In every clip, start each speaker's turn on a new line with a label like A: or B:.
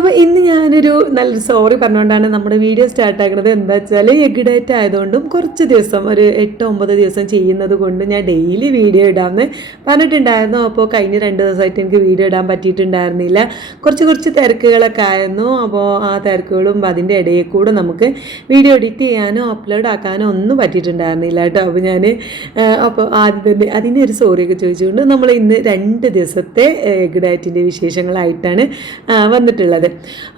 A: അപ്പോൾ ഇന്ന് ഞാനൊരു നല്ല സോറി പറഞ്ഞുകൊണ്ടാണ് നമ്മുടെ വീഡിയോ സ്റ്റാർട്ട് ആക്കുന്നത് എന്താ വെച്ചാൽ എഗ് ഡേറ്റ് ആയതുകൊണ്ടും കുറച്ച് ദിവസം ഒരു എട്ട് ഒമ്പത് ദിവസം ചെയ്യുന്നത് കൊണ്ട് ഞാൻ ഡെയിലി വീഡിയോ ഇടാമെന്ന് പറഞ്ഞിട്ടുണ്ടായിരുന്നു. അപ്പോൾ കഴിഞ്ഞ രണ്ട് ദിവസമായിട്ട് എനിക്ക് വീഡിയോ ഇടാൻ പറ്റിയിട്ടുണ്ടായിരുന്നില്ല. കുറച്ച് കുറച്ച് തിരക്കുകളൊക്കെ ആയിരുന്നു. അപ്പോൾ ആ തിരക്കുകളും അതിന്റെ ഇടയിൽ കൂടെ നമുക്ക് വീഡിയോ എഡിറ്റ് ചെയ്യാനോ അപ്ലോഡ് ആക്കാനോ ഒന്നും പറ്റിയിട്ടുണ്ടായിരുന്നില്ല കേട്ടോ. അപ്പോൾ ഞാൻ അപ്പോൾ ആദ്യം തന്നെ അതിന്റെ ഒരു സോറിയൊക്കെ ചോദിച്ചുകൊണ്ട് നമ്മൾ ഇന്ന് രണ്ട് ദിവസത്തെ എഗ് ഡയറ്റിന്റെ വിശേഷങ്ങളായിട്ടാണ് വന്നിട്ടുള്ളത്.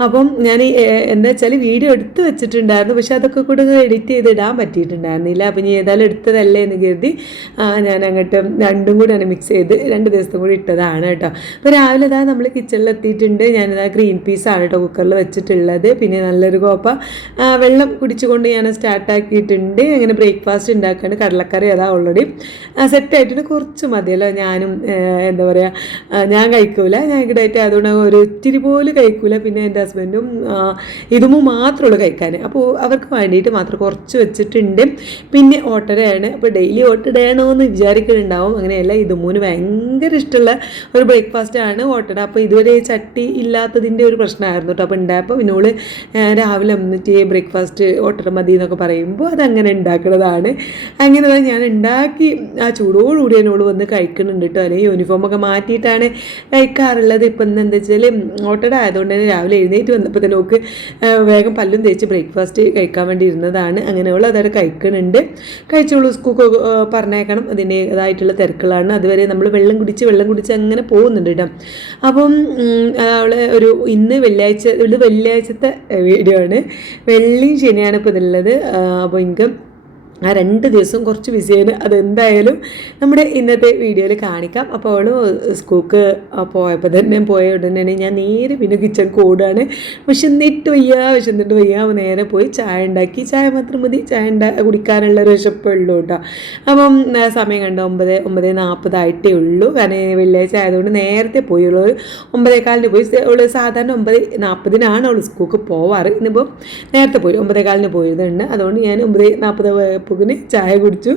A: അപ്പം ഞാൻ എന്താ വെച്ചാൽ വീഡിയോ എടുത്ത് വെച്ചിട്ടുണ്ടായിരുന്നു. പക്ഷെ അതൊക്കെ കൂടെ എഡിറ്റ് ചെയ്തിടാൻ പറ്റിയിട്ടുണ്ടായിരുന്നില്ല. അപ്പം ഇനി ഏതായാലും എടുത്തതല്ലേ എന്ന് കരുതി ഞാൻ അങ്ങോട്ട് രണ്ടും കൂടെയാണ് മിക്സ് ചെയ്ത് രണ്ട് ദിവസത്തും കൂടി ഇട്ടതാണ് കേട്ടോ. അപ്പോൾ രാവിലെ ഇതാ നമ്മൾ കിച്ചണിൽ എത്തിയിട്ടുണ്ട്. ഞാനിതാ ഗ്രീൻ പീസാണ് കേട്ടോ കുക്കറിൽ വെച്ചിട്ടുള്ളത്. പിന്നെ നല്ലൊരു കോപ്പ വെള്ളം കുടിച്ചുകൊണ്ട് ഞാൻ സ്റ്റാർട്ടാക്കിയിട്ടുണ്ട് അങ്ങനെ ബ്രേക്ക്ഫാസ്റ്റ് ഉണ്ടാക്കാണ്ട് കടലക്കറി അതാ ഓൾറെഡി സെറ്റായിട്ടുണ്ട് കുറച്ച് മതിയല്ലോ ഞാനും എന്താ പറയുക ഞാൻ കഴിക്കൂല. ഞാൻ ഇങ്ങടായിട്ട് അതുകൊണ്ട് ഒരു ഇത്തിരി പോലും കഴിക്കൂല. പിന്നെ എന്റെ ഹസ്ബൻഡും ഇതുമു മാത്രമുള്ളൂ കഴിക്കാൻ അപ്പോൾ അവർക്ക് വേണ്ടിയിട്ട് മാത്രം കുറച്ച് വെച്ചിട്ടുണ്ട്. പിന്നെ ഓട്ടടയാണ്. അപ്പോൾ ഡെയിലി ഓട്ടടയാണോ എന്ന് വിചാരിക്കുന്നുണ്ടാവും അങ്ങനെയല്ല ഇതുമൂന് ഭയങ്കര ഇഷ്ടമുള്ള ഒരു ബ്രേക്ക്ഫാസ്റ്റ് ആണ് ഓട്ടട. അപ്പോൾ ഇതുവരെ ചട്ടി ഇല്ലാത്തതിന്റെ ഒരു പ്രശ്നമായിരുന്നു കേട്ടോ അപ്പോൾ ഉണ്ടായപ്പോൾ പിന്നോൾ രാവിലെ വന്നിട്ട് ബ്രേക്ക്ഫാസ്റ്റ് ഓട്ടട മതി എന്നൊക്കെ പറയുമ്പോൾ അതങ്ങനെ ഉണ്ടാക്കുന്നതാണ് അങ്ങനെ ഞാൻ ഉണ്ടാക്കി ആ ചൂടോടുകൂടി എന്നോട് വന്ന് കഴിക്കുന്നുണ്ട് കേട്ടോ അല്ലെങ്കിൽ യൂണിഫോമൊക്കെ മാറ്റിയിട്ടാണ് കഴിക്കാറുള്ളത്. ഇപ്പം എന്താ വെച്ചാൽ ഓട്ടട ആയതുകൊണ്ട് തന്നെ രാവിലെ എഴുന്നേറ്റ് വന്നപ്പോൾ തന്നെ ഓക്ക് വേഗം പല്ലും തേച്ച് ബ്രേക്ക്ഫാസ്റ്റ് കഴിക്കാൻ വേണ്ടി ഇരുന്നതാണ്. അങ്ങനെ അങ്ങനെയുള്ള അതവിടെ കഴിക്കുന്നുണ്ട് കഴിച്ചോളൂ സ്കൂക്ക് പറഞ്ഞേക്കണം അതിന്റേതായിട്ടുള്ള തിരക്കുകളാണ്. അതുവരെ നമ്മൾ വെള്ളം കുടിച്ച് വെള്ളം കുടിച്ച് അങ്ങനെ പോകുന്നുണ്ട് കേട്ടോ. അപ്പം അവൾ ഒരു ഇന്ന് വെള്ളിയാഴ്ച ഇത് വെള്ളിയാഴ്ചത്തെ വീഡിയോ ആണ്. വെള്ളിയും ശനിയാണ് ഇപ്പോൾ ഇതുള്ളത് അപ്പോൾ എനിക്ക് ആ രണ്ട് ദിവസം കുറച്ച് ബിസിയാണ് അതെന്തായാലും നമ്മുടെ ഇന്നത്തെ വീഡിയോയിൽ കാണിക്കാം. അപ്പോൾ അവൾ സ്കൂൾക്ക് പോയപ്പോൾ തന്നെ പോയ ഉടനെ ഞാൻ നേരെ പിന്നെ കിച്ചൺ കൂടാണ് വിശന്നിട്ട് വയ്യ വിശന്നിട്ട് വയ്യ. അപ്പോൾ നേരെ പോയി ചായ ഉണ്ടാക്കി. ചായ മാത്രം മതി. ചായ ഉണ്ടാ കുടിക്കാനുള്ള ഒരു വിശപ്പുള്ളൂ കേട്ടോ അപ്പം സമയം കണ്ടോ ഒമ്പത് ഒമ്പത് നാൽപ്പതായിട്ടേ ഉള്ളൂ. കാരണം വെള്ളിയാഴ്ച ആയതുകൊണ്ട് നേരത്തെ പോയി ഉള്ളൂ ഒരു ഒമ്പതേകാലിന് പോയി. അവൾ സാധാരണ ഒമ്പത് നാൽപ്പതിനാണ് അവൾ സ്കൂൾക്ക് പോവാറ്. ഇന്നിപ്പോൾ നേരത്തെ പോയി. ഒമ്പതേക്കാലിന് പോയതുണ്ട്. അതുകൊണ്ട് ഞാൻ ഒമ്പത് നാൽപ്പത് പോകിന് ചായ കുടിച്ചു.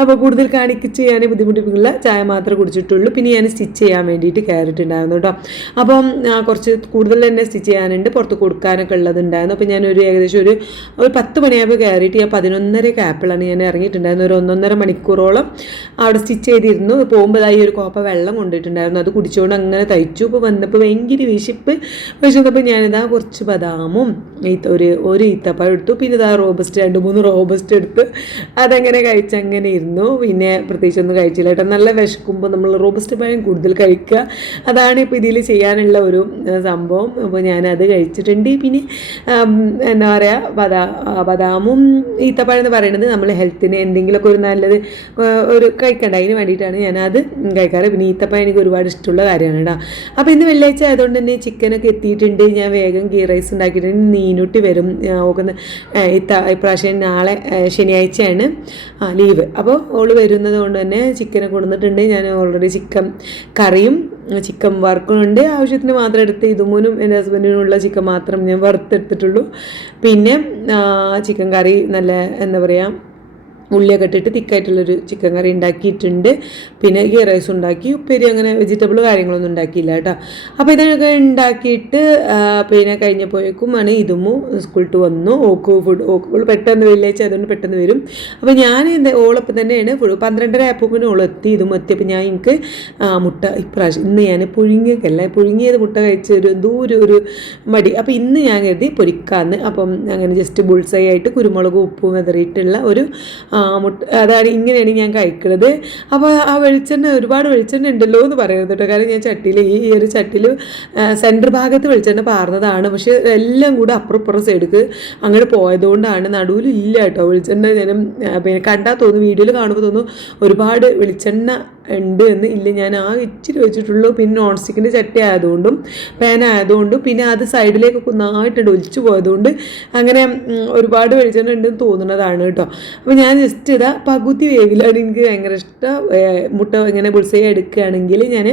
A: അപ്പോൾ കൂടുതൽ കാണിക്കിച്ച് ഞാൻ ബുദ്ധിമുട്ടിപ്പിക്കില്ല ചായ മാത്രമേ കുടിച്ചിട്ടുള്ളൂ. പിന്നെ ഞാൻ സ്റ്റിച്ച് ചെയ്യാൻ വേണ്ടിയിട്ട് കയറിയിട്ടുണ്ടായിരുന്നു കേട്ടോ. അപ്പം കുറച്ച് കൂടുതൽ തന്നെ സ്റ്റിച്ച് ചെയ്യാനുണ്ട്. പുറത്ത് കൊടുക്കാനൊക്കെ ഉള്ളതുണ്ടായിരുന്നു. അപ്പോൾ ഞാനൊരു ഏകദേശം ഒരു ഒരു പത്ത് മണിയാകുമ്പോൾ കയറിയിട്ട് ഞാൻ പതിനൊന്നര ആപ്പിളാണ് ഞാൻ ഇറങ്ങിയിട്ടുണ്ടായിരുന്നു ഒരു ഒന്നൊന്നര മണിക്കൂറോളം അവിടെ സ്റ്റിച്ച് ചെയ്തിരുന്നു. പോകുമ്പോൾ ഒരു കോപ്പ വെള്ളം കൊണ്ടിട്ടുണ്ടായിരുന്നു. അത് കുടിച്ചുകൊണ്ട് അങ്ങനെ തയ്ച്ചു. ഇപ്പോൾ വന്നപ്പോൾ ഭയങ്കര വിശപ്പ്. വിശന്നപ്പോൾ ഞാനിതാ കുറച്ച് ബദാമും ഒരു ഒരു ഈത്തപ്പഴം എടുത്തു. പിന്നെ ഇതാ റോബസ്റ്റ് രണ്ട് മൂന്ന് റോബസ്റ്റ് എടുത്ത് അതങ്ങനെ കഴിച്ചങ്ങനെ ഇരുന്നു. പിന്നെ പ്രത്യേകിച്ച് ഒന്നും കഴിച്ചില്ല കേട്ടോ. നല്ല വിശക്കുമ്പോൾ നമ്മൾ റോബസ്റ്റ് പഴം കൂടുതൽ കഴിക്കുക. അതാണ് ഇപ്പോൾ ഇതിൽ ചെയ്യാനുള്ള ഒരു സംഭവം. അപ്പോൾ ഞാനത് കഴിച്ചിട്ടുണ്ട്. പിന്നെ എന്താ പറയുക ബദാ ബദാമും ഈത്തപ്പഴം എന്ന് പറയുന്നത് നമ്മൾ ഹെൽത്തിന് എന്തെങ്കിലുമൊക്കെ ഒരു നല്ലത് ഒരു കഴിക്കണ്ട. അതിന് വേണ്ടിയിട്ടാണ് ഞാനത് കഴിക്കാറ്. പിന്നെ ഈത്തപ്പഴം എനിക്ക് ഒരുപാട് ഇഷ്ടമുള്ള കാര്യമാണ് കേട്ടോ. അപ്പോൾ ഇന്ന് വെള്ളിയാഴ്ച ആയതുകൊണ്ട് തന്നെ ചിക്കനൊക്കെ എത്തിയിട്ടുണ്ട്. ഞാൻ വേഗം ഗീ റൈസ് ഉണ്ടാക്കിയിട്ടുണ്ട്. നീനുട്ടി വരും. ഓക്കുന്ന ഇത്ത ഇപ്രാവശ്യം നാളെ ശനിയാഴ്ചയാണ് ലീവ്. അപ്പോൾ ഓൾ വരുന്നത് കൊണ്ട് തന്നെ ചിക്കനെ കൊടുത്തിട്ടുണ്ട് ഞാൻ ഓൾറെഡി ചിക്കൻ കറിയും ചിക്കൻ വറുക്കുന്നുണ്ട് ആവശ്യത്തിന് മാത്രം എടുത്ത് ഇതുമൂനും എന്റെ ഹസ്ബൻഡിനുള്ള ചിക്കൻ മാത്രം ഞാൻ വറുത്തെടുത്തിട്ടുള്ളൂ. പിന്നെ ചിക്കൻ കറി നല്ല എന്താ പറയുക ഉള്ളിയൊക്കെ ഇട്ടിട്ട് തിക്കായിട്ടുള്ളൊരു ചിക്കൻ കറി ഉണ്ടാക്കിയിട്ടുണ്ട്. പിന്നെ ഗീ റൈസ് ഉണ്ടാക്കി ഉപ്പേരി അങ്ങനെ വെജിറ്റബിൾ കാര്യങ്ങളൊന്നും ഉണ്ടാക്കിയില്ല കേട്ടോ. അപ്പോൾ ഇതൊക്കെ ഉണ്ടാക്കിയിട്ട് പിന്നെ കഴിഞ്ഞപ്പോഴേക്കും ആണ് ഇതുമു സ്കൂളിട്ട് വന്നു. ഓക്ക് ഫുഡ് ഓക്ക് പെട്ടെന്ന് വെള്ളിയാഴ്ച അതുകൊണ്ട് പെട്ടെന്ന് വരും. അപ്പോൾ ഞാൻ എന്താ ഓളപ്പം തന്നെയാണ് പന്ത്രണ്ടര ആയപ്പോൾ ഓൾ എത്തി ഇതും എത്തിയപ്പോൾ ഞാൻ എനിക്ക് മുട്ട ഇപ്രാവശ്യം ഇന്ന് ഞാൻ പുഴുങ്ങിയതല്ല പുഴുങ്ങിയത് മുട്ട കഴിച്ച ഒരു ദൂരം ഒരു മടി. അപ്പോൾ ഇന്ന് ഞാൻ കരുതി പൊരിക്കാന്ന്. അപ്പം അങ്ങനെ ജസ്റ്റ് ബുൾസൈ ആയിട്ട് കുരുമുളകും ഉപ്പും വെതറിയിട്ടുള്ള ഒരു മുട്ട അതാണ് ഇങ്ങനെയാണ് ഞാൻ കഴിക്കുന്നത് അപ്പോൾ ആ വെളിച്ചെണ്ണ ഒരുപാട് വെളിച്ചെണ്ണ ഉണ്ടല്ലോ എന്ന് പറയുന്നത് കേട്ടോ. കാരണം ഞാൻ ചട്ടിയിൽ ഈ ഒരു ചട്ടിയിൽ സെന്റർ ഭാഗത്ത് വെളിച്ചെണ്ണ പാർന്നതാണ്. പക്ഷേ എല്ലാം കൂടെ അപ്പുറം ഇപ്പുറം സൈഡിക്ക് അങ്ങോട്ട് പോയതുകൊണ്ടാണ് നടുവിലില്ല കേട്ടോ വെളിച്ചെണ്ണ. ഞാൻ പിന്നെ കണ്ടാൽ തോന്നുന്നു വീഡിയോയിൽ കാണുമ്പോൾ തോന്നുന്നു ഒരുപാട് വെളിച്ചെണ്ണ ഉണ്ട് എന്ന് ഇല്ല. ഞാൻ ആ ഇച്ചിരി വെച്ചിട്ടുള്ളൂ. പിന്നെ നോൺ സ്റ്റിക്കിന്റെ ചട്ടി ആയതുകൊണ്ടും പാൻ ആയതുകൊണ്ടും പിന്നെ അത് സൈഡിലേക്കൊക്കെ കുന്നായിട്ടുണ്ട് ഒലിച്ചു പോയതുകൊണ്ട് അങ്ങനെ ഒരുപാട് വെളിച്ചെണ്ണ ഉണ്ടെന്ന് തോന്നുന്നതാണ് കേട്ടോ. അപ്പോൾ ഞാൻ ജസ്റ്റ് ഇതാ പകുതി വേവിലാണ് എനിക്ക് ഭയങ്കര ഇഷ്ടം. മുട്ട ഇങ്ങനെ ബുൾസൈ എടുക്കുകയാണെങ്കിൽ ഞാൻ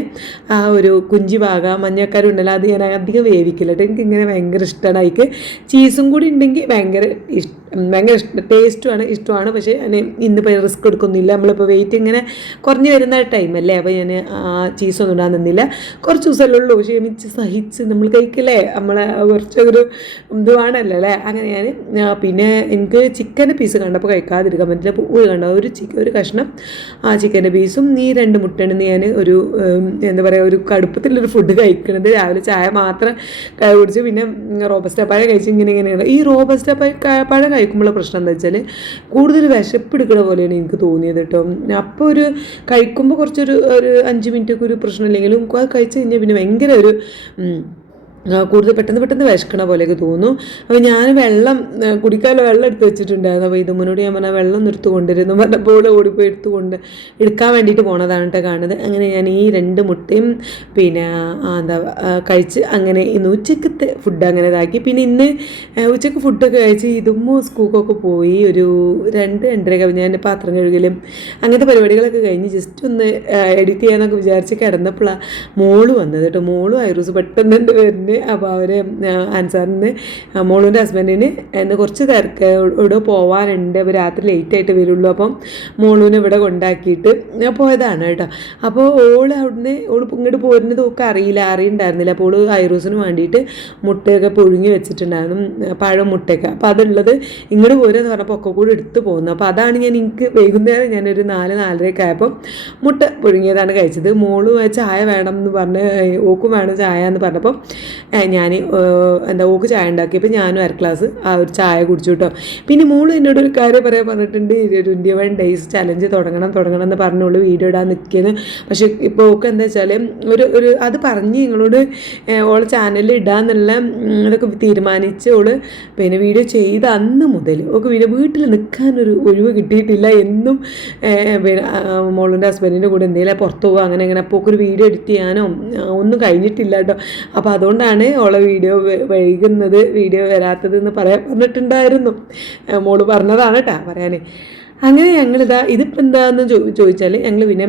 A: ആ ഒരു കുഞ്ചി ഭാഗം മഞ്ഞക്കറി ഉണ്ടല്ലോ അത് ഞാൻ അധികം വേവിക്കില്ല കേട്ടോ. എനിക്ക് ഇങ്ങനെ ഭയങ്കര ഇഷ്ടമാണ് അതിക്ക് ചീസും കൂടി ഉണ്ടെങ്കിൽ ഭയങ്കര ഇഷ്ടം ഭയങ്കര ടേസ്റ്റും ടേസ്റ്റുമാണ് ഇഷ്ടമാണ്. പക്ഷേ ഞാൻ ഇന്നിപ്പോൾ റിസ്ക് എടുക്കുന്നില്ല. നമ്മളിപ്പോൾ വെയിറ്റ് ഇങ്ങനെ കുറഞ്ഞു വരുന്ന ടൈമല്ലേ അപ്പോൾ ഞാൻ ചീസൊന്നും ഇടാൻ നിന്നില്ല. കുറച്ച് ദിവസമല്ലേ ഉള്ളൂ. ക്ഷമിച്ച് സഹിച്ച് നമ്മൾ കഴിക്കില്ലേ? നമ്മളെ കുറച്ചൊരു ഇതുവാണല്ലോ അല്ലേ? അങ്ങനെ ഞാൻ പിന്നെ എനിക്ക് ചിക്കന്റെ പീസ് കണ്ടപ്പോൾ കഴിക്കാതിരിക്കാൻ പറ്റില്ല. ഒരു കണ്ട? ഒരു ചിക്കൻ ഒരു കഷ്ണം ആ ചിക്കന്റെ പീസും നീ രണ്ട് മുട്ടയാണ് ഞാൻ ഒരു എന്താ പറയുക ഒരു കടുപ്പത്തിലൊരു ഫുഡ് കഴിക്കണത്. രാവിലെ ചായ മാത്രം കുടിച്ച് പിന്നെ റോബസ്റ്റ പഴം കഴിച്ച് ഇങ്ങനെ ഇങ്ങനെയാണ്. ഈ റോബസ്റ്റ പഴം പഴം കഴിക്കുമ്പോഴുള്ള പ്രശ്നം എന്താ വെച്ചാൽ കൂടുതൽ വിശപ്പെടുക്കണ പോലെയാണ് എനിക്ക് തോന്നിയത് കേട്ടോ അപ്പോൾ ഒരു കഴിക്കുമ്പോൾ കുറച്ചൊരു ഒരു അഞ്ച് മിനിറ്റൊക്കെ ഒരു പ്രശ്നമില്ലെങ്കിലും അത് കഴിച്ച് കഴിഞ്ഞാൽ പിന്നെ ഭയങ്കര ഒരു കൂടുതൽ പെട്ടെന്ന് പെട്ടെന്ന് വിശക്കണ പോലെയൊക്കെ തോന്നുന്നു. അപ്പോൾ ഞാൻ വെള്ളം കുടിക്കാനുള്ള വെള്ളം എടുത്ത് വെച്ചിട്ടുണ്ടായിരുന്നു. അപ്പോൾ ഇതുമ്മനോട് ഞാൻ പറഞ്ഞാൽ വെള്ളം നിർത്ത് കൊണ്ടുവരുന്നു പറഞ്ഞപ്പോൾ ഓടിപ്പോയി എടുത്തുകൊണ്ട് എടുക്കാൻ വേണ്ടിയിട്ട് പോണതാണ് കേട്ടോ കാണുന്നത്. അങ്ങനെ ഞാൻ ഈ രണ്ട് മുട്ടയും പിന്നെ എന്താ കഴിച്ച് അങ്ങനെ ഇന്ന് ഉച്ചക്കത്തെ ഫുഡ് അങ്ങനെ ഇതാക്കി. പിന്നെ ഇന്ന് ഉച്ചയ്ക്ക് ഫുഡൊക്കെ കഴിച്ച് ഇതുമ്മോ സ്കൂക്കൊക്കെ പോയി ഒരു രണ്ട് രണ്ടര ഞാൻ പാത്രം കഴുകലും അങ്ങനത്തെ പരിപാടികളൊക്കെ കഴിഞ്ഞ് ജസ്റ്റ് ഒന്ന് എഡിറ്റ് ചെയ്യാന്നൊക്കെ വിചാരിച്ച് കിടന്നപ്പോഴാണ് മോൾ വന്നത് കേട്ടോ മോളും ഐറൂസ് പെട്ടെന്ന് ഉണ്ട് അപ്പോൾ അവർ അൻസാറിന് മോളൂന്റെ ഹസ്ബൻഡിന് എന്നെ കുറച്ച് തിരക്ക് ഇവിടെ പോവാനുണ്ട്. അപ്പോൾ രാത്രി ലേറ്റായിട്ട് വരുള്ളൂ. അപ്പം മോളൂനെ ഇവിടെ കൊണ്ടാക്കിയിട്ട് പോയതാണ് കേട്ടോ. അപ്പോൾ ഓൾ അവിടുന്ന് ഓൾ ഇങ്ങോട്ട് പോരുന്നത് ഒക്കെ അറിയില്ല അറിയണ്ടായിരുന്നില്ല. അപ്പോൾ ഓൾ ഐറൂസിന് വേണ്ടിയിട്ട് മുട്ടയൊക്കെ പുഴുങ്ങി വെച്ചിട്ടുണ്ടായിരുന്നു പഴം മുട്ടയൊക്കെ. അപ്പോൾ അതുള്ളത് ഇങ്ങോട്ട് പോരെന്ന് പറഞ്ഞപ്പോൾ ഒക്കെ കൂടി എടുത്ത് പോകുന്നു അപ്പോൾ അതാണ് ഞാൻ എനിക്ക് വൈകുന്നേരം ഞാനൊരു നാല് നാലരയൊക്കെ ആയപ്പോൾ മുട്ട പുഴുങ്ങിയതാണ് കഴിച്ചത്. മോൾ ചായ വേണം എന്ന് പറഞ്ഞ് ഓക്കും വേണം ചായ എന്ന് പറഞ്ഞപ്പോൾ ഞാൻ എന്താ ഓക്ക് ചായ ഉണ്ടാക്കിയപ്പോൾ ഞാനും അര ക്ലാസ് ആ ഒരു ചായ കുടിച്ചു കേട്ടോ പിന്നെ മോൾ എന്നോട് ഒരു കാര്യം പറയാൻ പറഞ്ഞിട്ടുണ്ട്. ട്വന്റി വൺ ഡേയ്സ് ചലഞ്ച് തുടങ്ങണം തുടങ്ങണം എന്ന് പറഞ്ഞോളൂ വീഡിയോ ഇടാൻ നിൽക്കുന്നത് പക്ഷേ ഇപ്പോൾ ഓക്ക് എന്താ വെച്ചാൽ ഒരു ഒരു അത് പറഞ്ഞ് നിങ്ങളോട് ഓളെ ചാനലിൽ ഇടാന്നുള്ള ഇതൊക്കെ തീരുമാനിച്ച് ഓൾ പിന്നെ വീഡിയോ ചെയ്ത അന്ന് മുതൽ ഓക്ക് വീഡിയോ വീട്ടിൽ നിൽക്കാനൊരു ഒഴിവ് കിട്ടിയിട്ടില്ല. എന്നും പിന്നെ മോളിന്റെ ഹസ്ബൻഡിന്റെ കൂടെ എന്തെങ്കിലും പുറത്ത് പോകുക അങ്ങനെ അങ്ങനെ അപ്പോൾ ഒരു വീഡിയോ എഡിറ്റ് ചെയ്യാനോ ഒന്നും കഴിഞ്ഞിട്ടില്ല കേട്ടോ അപ്പോൾ അതുകൊണ്ടാണ് ഓളെ വീഡിയോ വൈകുന്നത് വീഡിയോ വരാത്തത് എന്ന് പറയാൻ പറഞ്ഞിട്ടുണ്ടായിരുന്നു. മോൾ പറഞ്ഞതാണ് കേട്ടോ പറയാൻ അങ്ങനെ ഞങ്ങളിതാ ഇതിപ്പോൾ എന്താന്ന് ചോ ചോദിച്ചാൽ ഞങ്ങൾ പിന്നെ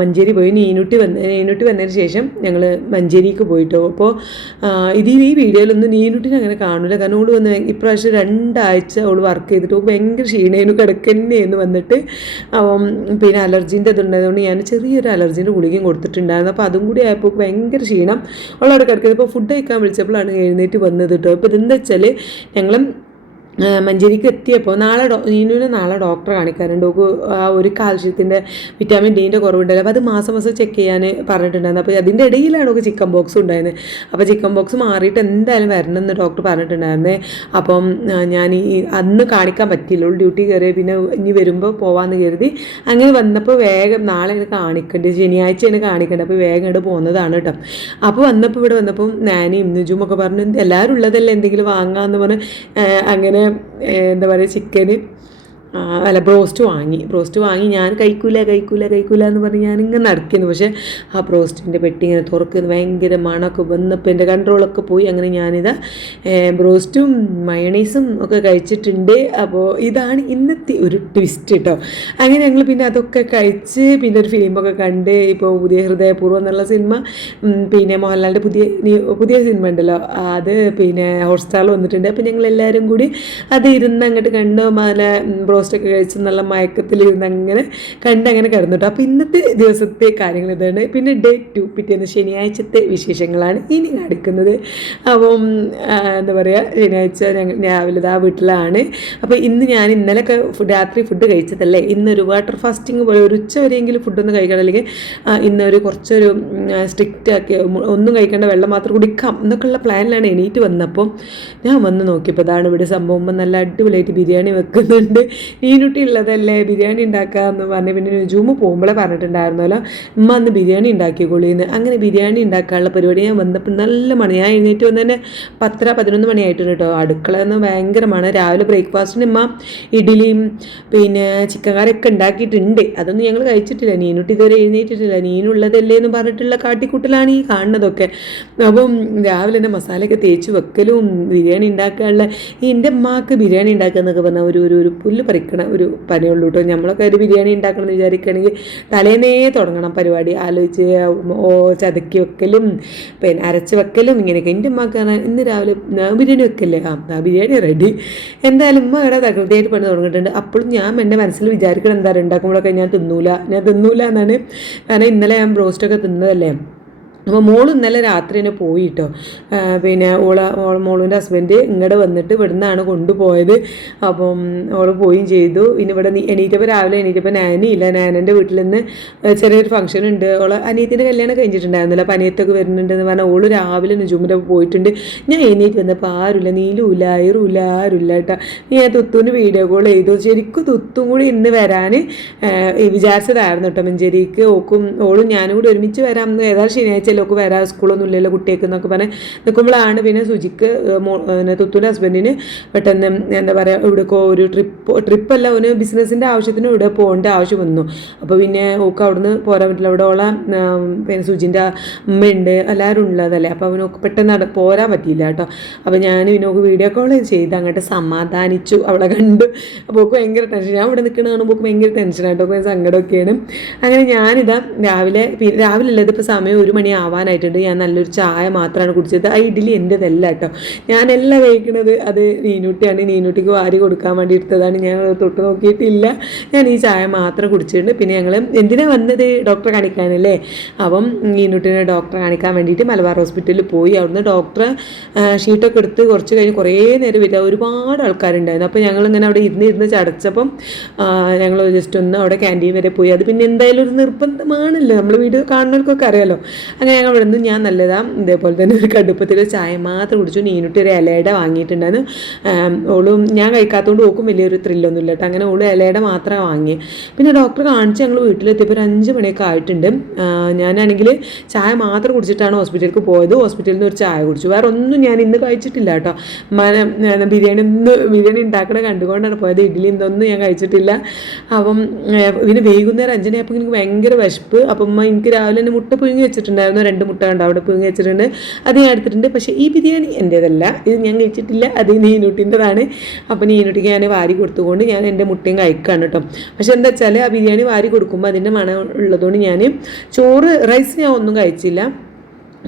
A: മഞ്ചേരി പോയി നീനുട്ടി വന്ന് നീനുട്ടി വന്നതിന് ശേഷം ഞങ്ങൾ മഞ്ചേരിക്ക് പോയിട്ടോ. അപ്പോൾ ഇതിൽ ഈ വീഡിയോയിലൊന്നും നീനുട്ടിനെ അങ്ങനെ കാണില്ല കാരണം ഓൾ വന്ന് ഇപ്രാവശ്യം രണ്ടാഴ്ച ഓൾ വർക്ക് ചെയ്തിട്ട് ഭയങ്കര ക്ഷീണേനു കിടക്കുന്നേന്ന് വന്നിട്ട്. പിന്നെ അലർജീന്റെ ഇതുണ്ടായതുകൊണ്ട് ഞാൻ ചെറിയൊരു അലർജീന്റെ ഗുളികയും കൊടുത്തിട്ടുണ്ടായിരുന്നു. അപ്പോൾ അതും കൂടി ആയപ്പോൾ ഭയങ്കര ക്ഷീണം. അവളവിടെ കിടക്കുന്നത് ഇപ്പോൾ ഫുഡ് കഴിക്കാൻ വിളിച്ചപ്പോഴാണ് എഴുന്നേറ്റ് വന്നത് കേട്ടോ അപ്പോൾ ഇതെന്താ വെച്ചാൽ ഞങ്ങൾ ആ, മഞ്ചേരിക്ക് എത്തിയപ്പോൾ നാളെ ഡോ നീനുവിനെ നാളെ ഡോക്ടറെ കാണിക്കാനുണ്ട്. ആ ഒരു കാൽഷ്യത്തിന്റെ വിറ്റാമിൻ ഡീന്റെ കുറവുണ്ടല്ലോ. അപ്പോൾ അത് മാസം മാസം ചെക്ക് ചെയ്യാൻ പറഞ്ഞിട്ടുണ്ടായിരുന്നു. അപ്പോൾ അതിന്റെ ഇടയിലാണ് ഓക്ക് ചിക്കൻ ബോക്സ് ഉണ്ടായിരുന്നത് അപ്പോൾ ചിക്കൻ ബോക്സ് മാറിയിട്ട് എന്തായാലും വരണം എന്ന് ഡോക്ടർ പറഞ്ഞിട്ടുണ്ടായിരുന്നേ. അപ്പം ഞാൻ ഈ അന്ന് കാണിക്കാൻ പറ്റിയില്ല. ഡ്യൂട്ടി കയറി പിന്നെ ഇനി വരുമ്പോൾ പോവാമെന്ന് കരുതി അങ്ങനെ വന്നപ്പോൾ വേഗം നാളെ എന്നെ കാണിക്കേണ്ടത് ശനിയാഴ്ച എന്നെ കാണിക്കേണ്ടത്. അപ്പോൾ വേഗം ഇവിടെ പോകുന്നതാണ് കേട്ടോ അപ്പോൾ വന്നപ്പോൾ ഇവിടെ വന്നപ്പം നാനിയും നിജുമൊക്കെ പറഞ്ഞു "എന്ത് എല്ലാവരും ഉള്ളതല്ലേ? എന്തെങ്കിലും വാങ്ങാമെന്ന് പറഞ്ഞ് അങ്ങനെ എന്താ പറയുക ചിക്കന് അല്ല ബ്രോസ്റ്റ് വാങ്ങി. ബ്രോസ്റ്റ് വാങ്ങി. ഞാൻ കഴിക്കൂല കഴിക്കൂല കഴിക്കൂല എന്ന് പറഞ്ഞ് ഇങ്ങനെ നടക്കുന്നു. പക്ഷേ ആ ബ്രോസ്റ്റിന്റെ പെട്ടി ഇങ്ങനെ തുറക്കുന്നു. ഭയങ്കര മണമൊക്കെ വന്നപ്പോൾ എന്റെ കൺട്രോളൊക്കെ പോയി. അങ്ങനെ ഞാനിത് ബ്രോസ്റ്റും മയണൈസും ഒക്കെ കഴിച്ചിട്ടുണ്ട്. അപ്പോൾ ഇതാണ് ഇന്നത്തെ ഒരു ട്വിസ്റ്റ് കേട്ടോ അങ്ങനെ ഞങ്ങൾ പിന്നെ അതൊക്കെ കഴിച്ച് പിന്നെ ഒരു ഫിലിമൊക്കെ കണ്ട് ഇപ്പോൾ പുതിയ ഹൃദയപൂർവം എന്നുള്ള സിനിമ പിന്നെ മോഹൻലാലിന്റെ പുതിയ പുതിയ സിനിമ ഉണ്ടല്ലോ. അത് പിന്നെ ഹോട്ട്സ്റ്റാറിൽ വന്നിട്ടുണ്ട്. അപ്പോൾ ഞങ്ങൾ എല്ലാവരും കൂടി അത് ഇരുന്ന് അങ്ങോട്ട് കണ്ടു. മല ബ്രോസ്റ്റൊക്കെ കഴിച്ച് നല്ല മയക്കത്തിൽ ഇരുന്ന് അങ്ങനെ കണ്ട് അങ്ങനെ കിടന്നു അപ്പോൾ ഇന്നത്തെ ദിവസത്തെ കാര്യങ്ങൾ ഇതാണ്. പിന്നെ ഡേ ടു പിറ്റേന്ന് ശനിയാഴ്ചത്തെ വിശേഷങ്ങളാണ് ഇനി കാണിക്കുന്നത് അപ്പം എന്താ പറയുക ശനിയാഴ്ച ഞങ്ങൾ രാവിലെ ആ വീട്ടിലാണ്. അപ്പോൾ ഇന്ന് ഞാൻ ഇന്നലെയൊക്കെ രാത്രി ഫുഡ് കഴിച്ചതല്ലേ? ഇന്നൊരു വാട്ടർ ഫാസ്റ്റിംഗ് പോലെ ഒരു ഉച്ച വരെയെങ്കിലും ഫുഡൊന്ന് കഴിക്കണം. അല്ലെങ്കിൽ ഇന്നൊരു കുറച്ചൊരു സ്ട്രിക്റ്റ് ആക്കി ഒന്നും കഴിക്കേണ്ട വെള്ളം മാത്രം കുടിക്കാം എന്നൊക്കെയുള്ള പ്ലാനിലാണ് എണീറ്റ് വന്നപ്പോൾ ഞാൻ വന്ന് നോക്കിയപ്പോൾ അതാണ് ഇവിടെ സംഭവം. നല്ല അടിപൊളിയായിട്ട് ബിരിയാണി വെക്കുന്നുണ്ട്. ഈനുട്ടി ഉള്ളതല്ലേ? ബിരിയാണി ഉണ്ടാക്കാമെന്ന് പറഞ്ഞ് പിന്നെ രുജൂമ് പോകുമ്പോഴേ പറഞ്ഞിട്ടുണ്ടായിരുന്നല്ലോ. ഉമ്മ അന്ന് ബിരിയാണി ഉണ്ടാക്കിക്കോളിന്ന്. അങ്ങനെ ബിരിയാണി ഉണ്ടാക്കാനുള്ള പരിപാടി ഞാൻ വന്നപ്പോൾ നല്ല മണി. ഞാൻ എഴുന്നേറ്റ് വന്ന് തന്നെ പത്തര പതിനൊന്ന് മണിയായിട്ടുണ്ട് കേട്ടോ. അടുക്കള എന്ന് ഭയങ്കരമാണ്. രാവിലെ ബ്രേക്ക്ഫാസ്റ്റിന് ഉമ്മ ഇഡ്ഡലിയും പിന്നെ ചിക്കൻ കറിയൊക്കെ ഉണ്ടാക്കിയിട്ടുണ്ട്. അതൊന്നും ഞങ്ങൾ കഴിച്ചിട്ടില്ല. നീനുട്ടി ഇതുവരെ എഴുന്നേറ്റിട്ടില്ല. നീനുള്ളതല്ലേ എന്ന് പറഞ്ഞിട്ടുള്ള കാട്ടിക്കൂട്ടലാണ് ഈ കാണുന്നതൊക്കെ. അപ്പം രാവിലെ തന്നെ മസാലയൊക്കെ തേച്ച് വെക്കലും ബിരിയാണി ഉണ്ടാക്കാനുള്ള എന്റെ അമ്മയ്ക്ക് ബിരിയാണി ഉണ്ടാക്കുക എന്നൊക്കെ പറഞ്ഞാൽ ഒരു ഒരു പുല്ല് പറിക്കുന്ന മരിക്കണ ഒരു പനിയുള്ളൂ കേട്ടോ നമ്മളൊക്കെ ഒരു ബിരിയാണി ഉണ്ടാക്കണം എന്ന് വിചാരിക്കുകയാണെങ്കിൽ തലേന്നേ തുടങ്ങണം പരിപാടി. ആലോചിച്ച് ഓ ചതക്കി വെക്കലും പിന്നെ അരച്ച് വെക്കലും ഇങ്ങനെയൊക്കെ. എന്റെ ഉമ്മക്കാണ് ഇന്ന് രാവിലെ ബിരിയാണി വെക്കല്ലേ? ആ ബിരിയാണി റെഡി എന്തായാലും ഉമ്മ ഇവിടെ തകൃതിയായിട്ട് പണി തുടങ്ങിയിട്ടുണ്ട്. അപ്പോഴും ഞാൻ എന്റെ മനസ്സിൽ വിചാരിക്കണം എന്താ ഉണ്ടാക്കുമ്പോഴൊക്കെ ഞാൻ തിന്നൂല. ഞാൻ തിന്നൂല എന്നാണ്. കാരണം ഇന്നലെ ഞാൻ ബ്രോസ്റ്റൊക്കെ തിന്നതല്ലേ? അപ്പോൾ മോൾ ഇന്നലെ രാത്രി തന്നെ പോയിട്ടോ. പിന്നെ ഓള ഓള മോളിന്റെ ഹസ്ബൻഡ് ഇങ്ങോട്ട് വന്നിട്ട് ഇവിടുന്നാണ് കൊണ്ടുപോയത്. അപ്പം ഓൾ പോവുകയും ചെയ്തു. ഇനി ഇവിടെ എണീറ്റപ്പോൾ രാവിലെ എണീറ്റപ്പോൾ നാനിയില്ല നാനന്റെ വീട്ടിൽ നിന്ന് ചെറിയൊരു ഫംഗ്ഷൻ ഉണ്ട്. ഓളെ അനിയത്തിന്റെ കല്യാണം കഴിഞ്ഞിട്ടുണ്ടായിരുന്നില്ല. അപ്പം അനിയത്തൊക്കെ വരുന്നുണ്ടെന്ന് പറഞ്ഞാൽ ഓൾ രാവിലെ നുജുമിന്റെ പോയിട്ടുണ്ട്. ഞാൻ എണീറ്റ് വന്നപ്പോൾ ആരുമില്ല നീലുമില്ല ആയിരുമില്ല ആരുമില്ല കേട്ടോ ഞാൻ തുത്തുവിന് വീഡിയോ കോൾ ചെയ്തു. ശരിക്കും തുത്തും കൂടി ഇന്ന് വരാൻ വിചാരിച്ചതായിരുന്നു കേട്ടോ മഞ്ചേരിക്ക്. ഓക്കും ഓളും ഞാനും കൂടി ഒരുമിച്ച് വരാം. ഏതായാലും ശനിയാഴ്ച ഒക്കെ വരാം സ്കൂളൊന്നും ഇല്ലല്ലോ കുട്ടിയൊക്കെ എന്നൊക്കെ പറഞ്ഞ് നിൽക്കുമ്പോഴാണ് പിന്നെ സുജിക്ക് തുത്തുന്റെ പിന്നെ ഹസ്ബൻഡിന് പെട്ടെന്ന് എന്താ പറയുക ഇവിടേക്കോ ഒരു ട്രിപ്പ് ട്രിപ്പല്ല ഒരു ബിസിനസ്സിന്റെ ആവശ്യത്തിന് ഇവിടെ പോകേണ്ട ആവശ്യം വന്നു. അപ്പോൾ പിന്നെ ഓക്ക് അവിടുന്ന് പോരാൻ പറ്റില്ല. അവിടെ ഉള്ള പിന്നെ സുജിന്റെ അമ്മയുണ്ട് എല്ലാവരും ഉള്ളതല്ലേ. അപ്പോൾ അവനൊക്കെ പെട്ടെന്ന് പോരാൻ പറ്റിയില്ല കേട്ടോ. അപ്പോൾ ഞാൻ വിനോക്ക് വീഡിയോ കോൾ ചെയ്ത് അങ്ങോട്ട് സമാധാനിച്ചു. അവളെ കണ്ടു. അപ്പോൾ ഓക്ക് ഭയങ്കര ടെൻഷൻ ഞാൻ ഇവിടെ നിൽക്കുന്നത് കാണുമ്പോൾ ഓക്ക് ഭയങ്കര ടെൻഷനായിട്ടോ സങ്കടമൊക്കെയാണ്. അങ്ങനെ ഞാനിതാ രാവിലെ രാവിലെ അല്ല ഇതിപ്പോൾ സമയം ഒരു മണി ആവാനായിട്ടുണ്ട് ഞാൻ നല്ലൊരു ചായ മാത്രമാണ് കുടിച്ചത്. ആ ഇഡ്ഡലി എന്റെതല്ല കേട്ടോ ഞാനെല്ലാം കഴിക്കണത് അത് നീനൂട്ടിയാണ്. നീനൂട്ടിക്ക് വാരി കൊടുക്കാൻ വേണ്ടി എടുത്തതാണ് ഞാൻ തൊട്ട് നോക്കിയിട്ടില്ല. ഞാൻ ഈ ചായ മാത്രം കുടിച്ചിട്ടുണ്ട്. പിന്നെ ഞങ്ങൾ എന്തിനാണ് വന്നത്? ഡോക്ടറെ കാണിക്കാനല്ലേ? അപ്പം നീനൂട്ടിനെ ഡോക്ടറെ കാണിക്കാൻ വേണ്ടിയിട്ട് മലബാർ ഹോസ്പിറ്റലിൽ പോയി. അവിടുന്ന് ഡോക്ടർ ഷീട്ടൊക്കെ എടുത്ത് കുറച്ച് കഴിഞ്ഞ് കുറേ നേരം വരിക ഒരുപാട് ആൾക്കാരുണ്ടായിരുന്നു. അപ്പോൾ ഞങ്ങളിങ്ങനെ അവിടെ ഇരുന്ന് ഇരുന്ന് ചടച്ചപ്പം ഞങ്ങൾ ജസ്റ്റ് ഒന്ന് അവിടെ ക്യാന്റീൻ വരെ പോയി. അത് പിന്നെ എന്തായാലും ഒരു നിർബന്ധമാണല്ലോ. നമ്മൾ വീഡിയോ കാണുന്നവർക്കൊക്കെ അറിയാമല്ലോ അങ്ങനെ ഞങ്ങൾ ഇവിടുന്ന് ഞാൻ നല്ലതാ ഇതേപോലെ തന്നെ ഒരു കടുപ്പത്തിൽ ചായ മാത്രം കുടിച്ചു. നീനുട്ടി ഒരു ഇലയുടെ വാങ്ങിയിട്ടുണ്ടായിരുന്നു. ഓളും ഞാൻ കഴിക്കാത്തതുകൊണ്ട് ഓക്കും വലിയൊരു ത്രില്ലൊന്നും ഇല്ല കേട്ടോ. അങ്ങനെ ഓൾ ഇലയുടെ മാത്രമേ വാങ്ങി. പിന്നെ ഡോക്ടർ കാണിച്ച് ഞങ്ങൾ വീട്ടിലെത്തിയപ്പോൾ ഒരു അഞ്ച് മണിയൊക്കെ ആയിട്ടുണ്ട്. ഞാനാണെങ്കിൽ ചായ മാത്രം കുടിച്ചിട്ടാണ് ഹോസ്പിറ്റലിലേക്ക് പോയത്. ഹോസ്പിറ്റലിൽ നിന്ന് ഒരു ചായ കുടിച്ചു. വേറെ ഒന്നും ഞാൻ ഇന്ന് കഴിച്ചിട്ടില്ല കേട്ടോ. മന ബിരിയാണി ഇന്ന് ബിരിയാണി ഉണ്ടാക്കണ കണ്ടുകൊണ്ടാണ് പോയത്. ഇഡ്ഡലി ഇതൊന്നും ഞാൻ കഴിച്ചിട്ടില്ല. അപ്പം പിന്നെ വൈകുന്നേരം അഞ്ചിനായപ്പോൾ എനിക്ക് ഭയങ്കര വിശപ്പ്. അപ്പം എനിക്ക് രാവിലെ തന്നെ മുട്ട പുഴുങ്ങി വെച്ചിട്ടുണ്ടായിരുന്നു. രണ്ട് മുട്ട ഉണ്ട് അവിടെ പുഴുങ്ങി വെച്ചിട്ടുണ്ട്. അത് ഞാൻ എടുത്തിട്ടുണ്ട്. പക്ഷേ ഈ ബിരിയാണി എന്റേതല്ല. ഇത് ഞാൻ കഴിച്ചിട്ടില്ല. അത് നീനൂട്ടിന്റെതാണ്. അപ്പോൾ നീനൂട്ടിക്ക് ഞാൻ വാരി കൊടുത്തുകൊണ്ട് ഞാൻ എന്റെ മുട്ടയും കഴിക്കുകയാണ് കേട്ടോ. പക്ഷേ എന്താ വെച്ചാൽ ആ ബിരിയാണി വാരി കൊടുക്കുമ്പോൾ അതിന്റെ മണം ഉള്ളതുകൊണ്ട് ഞാൻ ചോറ് റൈസ് ഞാൻ ഒന്നും കഴിച്ചില്ല.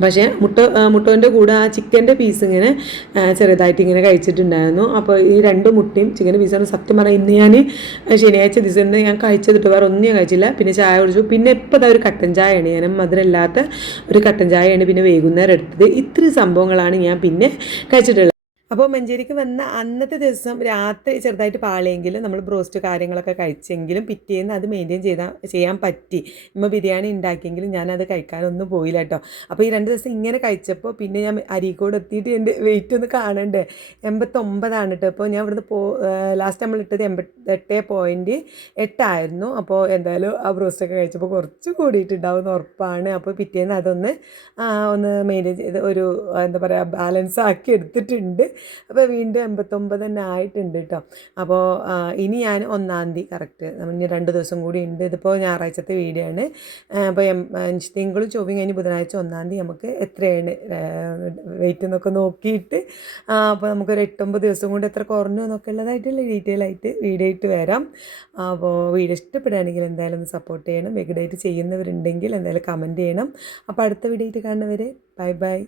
A: പക്ഷേ മുട്ട മുട്ടോന്റെ കൂടെ ആ ചിക്കന്റെ പീസ് ഇങ്ങനെ ചെറുതായിട്ട് ഇങ്ങനെ കഴിച്ചിട്ടുണ്ടായിരുന്നു. അപ്പോൾ ഈ രണ്ട് മുട്ടയും ചിക്കൻ പീസാണ് സത്യം പറഞ്ഞാൽ ഇന്ന് ഞാൻ ശനിയാഴ്ച ദിവസം ഞാൻ കഴിച്ചതിട്ട് വേറെ ഒന്നും ഞാൻ കഴിച്ചില്ല. പിന്നെ ചായ കുടിച്ചു. പിന്നെ ഇപ്പോൾ ഒരു കട്ടൻ ചായയാണ്. ഞാൻ മധുരമില്ലാത്ത ഒരു കട്ടൻ ചായയാണ് പിന്നെ വൈകുന്നേരം എടുത്തത്. ഇത്രയും സംഭവങ്ങളാണ് ഞാൻ പിന്നെ കഴിച്ചിട്ടുള്ളത്. അപ്പോൾ മഞ്ചേരിക്ക് വന്ന അന്നത്തെ ദിവസം രാത്രി ചെറുതായിട്ട് പാളിയെങ്കിലും നമ്മൾ ബ്രോസ്റ്റ് കാര്യങ്ങളൊക്കെ കഴിച്ചെങ്കിലും പിറ്റേന്ന് അത് മെയിന്റെയിൻ ചെയ്താൽ ചെയ്യാൻ പറ്റി. ഇമ്മ ബിരിയാണി ഉണ്ടാക്കിയെങ്കിലും ഞാനത് കഴിക്കാനൊന്നും പോയില്ല കേട്ടോ. അപ്പോൾ ഈ രണ്ട് ദിവസം ഇങ്ങനെ കഴിച്ചപ്പോൾ പിന്നെ ഞാൻ അരീക്കോട് എത്തിയിട്ട് എന്റെ വെയിറ്റ് ഒന്ന് കാണണ്ടേ? എൺപത്തൊമ്പതാണ് കേട്ടോ. അപ്പോൾ ഞാൻ ഇവിടുന്ന് പോ ലാസ്റ്റ് നമ്മൾ ഇട്ടത് എൺപത്തെട്ട് പോയിന്റ് എട്ടായിരുന്നു അപ്പോൾ എന്തായാലും ആ ബ്രോസ്റ്റൊക്കെ കഴിച്ചപ്പോൾ കുറച്ച് കൂടിയിട്ടുണ്ടാവും എന്ന് ഉറപ്പാണ്. അപ്പോൾ പിറ്റേന്ന് അതൊന്ന് ഒന്ന് മെയിന്റെയിൻ ചെയ്ത് ഒരു എന്താ പറയുക ബാലൻസ് ആക്കി എടുത്തിട്ടുണ്ട്. അപ്പോൾ വീണ്ടും എൺപത്തൊമ്പത് തന്നെ ആയിട്ടുണ്ട് കേട്ടോ അപ്പോൾ ഇനി ഞാൻ ഒന്നാം തീയതി കറക്റ്റ് ഇനി രണ്ട് ദിവസം കൂടി ഉണ്ട്. ഇതിപ്പോൾ ഞായറാഴ്ചത്തെ വീഡിയോ ആണ്. അപ്പോൾ തിങ്കളും ചൊവ്വയും കഴിഞ്ഞ് ബുധനാഴ്ച ഒന്നാം തീയതി നമുക്ക് എത്രയാണ് വെയിറ്റ് എന്നൊക്കെ നോക്കിയിട്ട് അപ്പോൾ നമുക്കൊരു എട്ടൊമ്പത് ദിവസം കൊണ്ട് എത്ര കുറഞ്ഞു എന്നൊക്കെ ഉള്ളതായിട്ടുള്ള ഡീറ്റെയിൽ ആയിട്ട് വീഡിയോ ഇട്ട് വരാം. അപ്പോൾ വീഡിയോ ഇഷ്ടപ്പെടുകയാണെങ്കിൽ എന്തായാലും ഒന്ന് സപ്പോർട്ട് ചെയ്യണം. വെഗഡായിട്ട് ചെയ്യുന്നവരുണ്ടെങ്കിൽ എന്തായാലും കമന്റ് ചെയ്യണം. അപ്പോൾ അടുത്ത വീഡിയോ ആയിട്ട് കാണുന്നവരെ ബൈ ബൈ